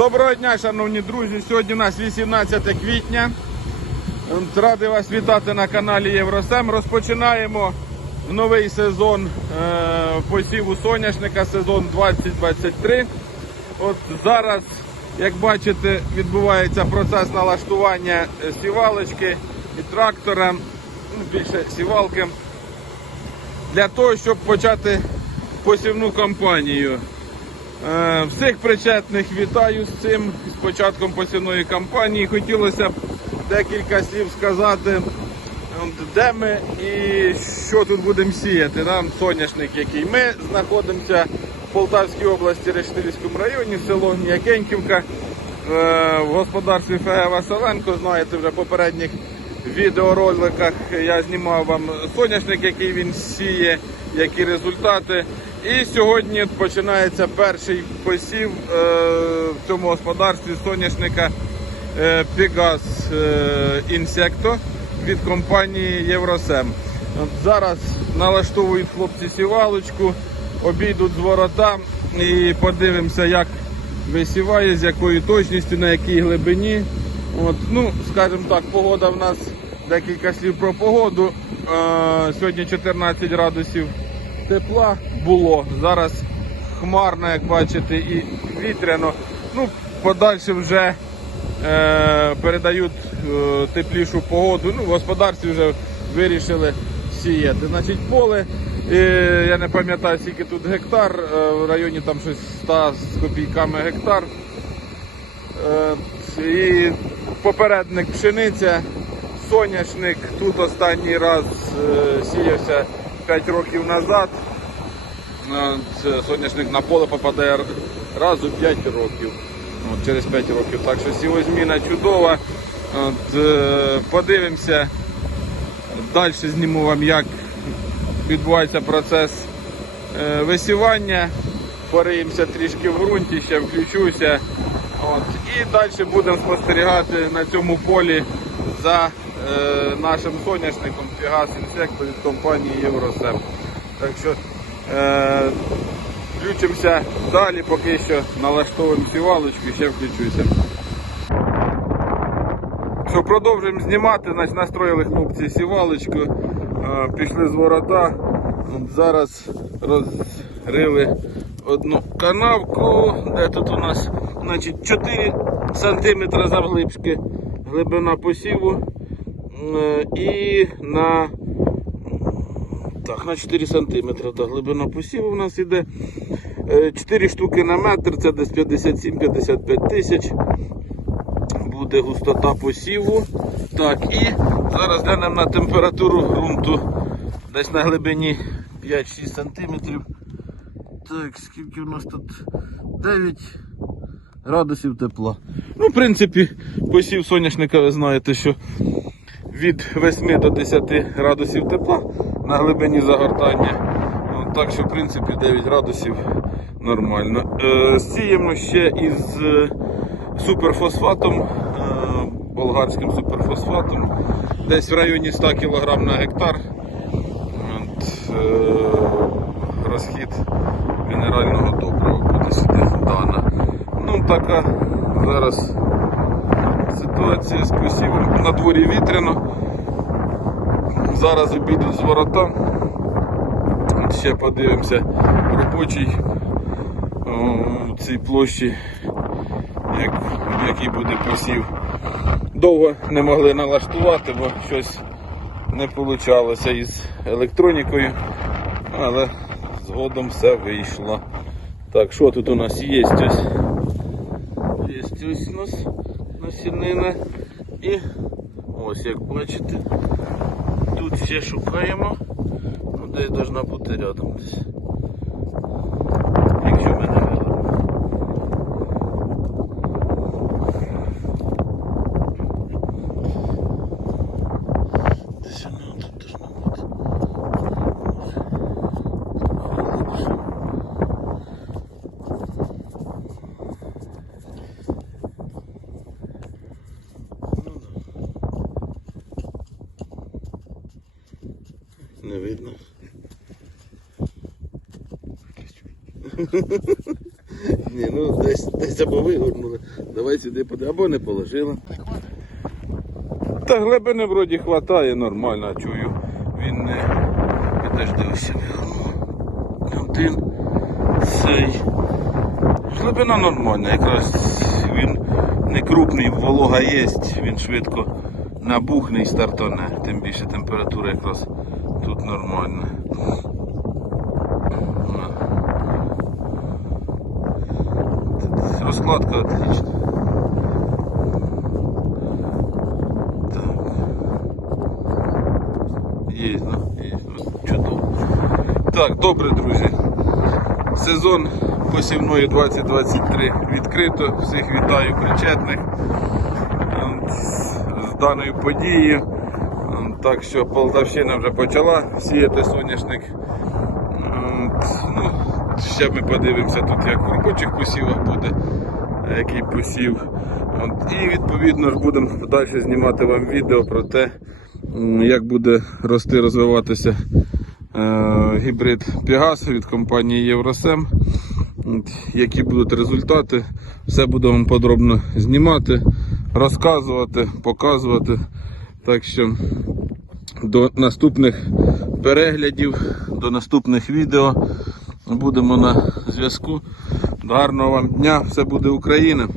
Доброго дня, шановні друзі. Сьогодні у нас 18 квітня. Радий вас вітати на каналі Євросем. Розпочинаємо новий сезон е, посіву соняшника, сезон 2023. От зараз, як бачите, відбувається процес налаштування е, сівалочки і трактора, ну, більше сівалки, для того, щоб почати посівну кампанію. Е, Всіх причетних вітаю з цим, з початком посівної кампанії. Хотілося б декілька слів сказати, де ми і що тут будемо сіяти. Нам соняшник, який ми знаходимося в Полтавській області, Рештилівському районі, село Ніякеньківка. Е, В господарстві Фея Василенко, знаєте, вже в попередніх відеороликах я знімав вам соняшник, який він сіє, які результати. І сьогодні починається перший посів е, в цьому господарстві соняшника е, Pegas е, Insecto від компанії Євросем. Зараз налаштовують хлопці сівалочку, обійдуть з ворота і подивимося, як висіває, з якою точністю, на якій глибині. От, ну, скажімо так, погода в нас декілька слів про погоду. Е, сьогодні 14 градусів тепла було. Зараз хмарно, як бачите, і вітряно. Ну, подальше вже е, передають е, теплішу погоду. Ну, в господарстві вже вирішили сіяти. Значить, поле, е, я не пам'ятаю, скільки тут гектар, е, в районі там щось 100 з копійками гектар. Е, І попередник пшениця, соняшник. Тут останній раз е, сіявся 5 років назад. Соняшник на поле попадає раз у 5 років. От, через 5 років. Так що сівозміна чудова. От, е, подивимося. Далі зніму вам, як відбувається процес е, висівання. Пориємося трішки в ґрунті, ще включуся. От. І далі будемо спостерігати на цьому полі за е, нашим соняшником Пігас Інсектор від компанії Євросем. Так що е, включимося далі, поки що налаштовуємо сівалочку і ще включуся. Що продовжуємо знімати, значить настроїли хлопці сівалочку, е, пішли з ворота. Зараз розрили одну канавку, де тут у нас значить, 4 см завглибшки глибина посіву і на так, на 4 см та глибина посіву у нас іде. 4 штуки на метр, це десь 57-55 тисяч буде густота посіву. Так, і зараз глянемо на температуру ґрунту. Десь на глибині 5-6 см. Так, скільки у нас тут 9 градусів тепла. Ну, в принципі, посів соняшника, ви знаєте, що від 8 до 10 градусів тепла на глибині загортання. Ну, так що, в принципі, 9 градусів нормально. Е, сіємо ще із е, суперфосфатом, е, болгарським суперфосфатом, десь в районі 100 кг на гектар. Е, розхід мінерального добрива буде сюди дана. Ну, така зараз ситуація з. На дворі вітряно. Зараз обійдуть з ворота. От ще подивимося робочий у цій площі, як, який буде посів. Довго не могли налаштувати, бо щось не вийшло із електронікою, але згодом все вийшло. Так, що тут у нас є ось? Ось у нас насінина. І ось як бачите, тут ще шукаємо. Ну, десь должна бути рядом десь. Якщо ми не вилимо. Десь вона тут должна бути. Глибше. Не видно. Ні, ну десь, десь або вигорнули. Давай сюди поди, або не положила. Та глибини вроді хватає нормально, чую. Він не. Підожди ось. Один. Цей. Глибина нормальна, якраз він не крупний, волога є, він швидко набухне і стартане. Тим більше температура якраз тут нормальна. Тут Розкладка отлична. Так. Ну, є, ну, чудово. Так, добре, друзі. Сезон посівної 2023 відкрито. Всіх вітаю причетних ем, з даною подією. Ем, Так що Полтавщина вже почала сіяти соняшник. Ем, Ну, ще ми подивимося тут, як в робочих посівах буде, який посів. От, І відповідно будемо далі знімати вам відео про те, як буде рости, розвиватися е, гібрид Пегас від компанії Євросем. Які будуть результати, все буду вам подробно знімати, розказувати, показувати. Так що до наступних переглядів, до наступних відео будемо на зв'язку. Гарного вам дня! Все буде Україна!